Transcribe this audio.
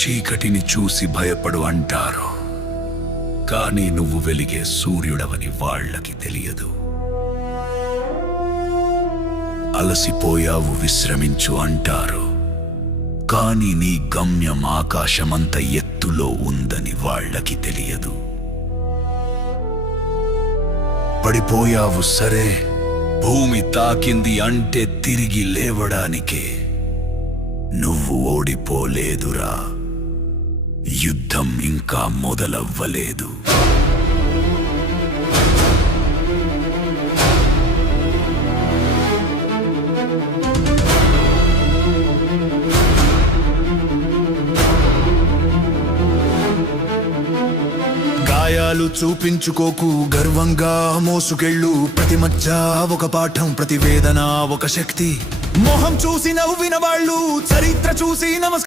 చీకటిని చూసి భయపడు అంటారు, కానీ నువ్వు వెలిగే సూర్యుడవని వాళ్ళకి తెలియదు. అలసిపోయావు విశ్రమించు అంటారు, కానీ నీ గమ్యం ఆకాశమంత ఎత్తులో ఉందని వాళ్ళకి తెలియదు. పడిపోయావు సరే, భూమి తాకింది అంటే తిరిగి లేవడానికే. నువ్వు ఓడిపోలేదురా, యుద్ధం ఇంకా మొదలవ్వలేదు. గాయాలు చూపించుకోకు, గర్వంగా మోసుకెళ్ళు. ప్రతి మధ్య ఒక పాఠం, ప్రతి వేదన ఒక శక్తి. మొహం చూసి నవ్విన వాళ్ళు చరిత్ర చూసి నమస్కారం.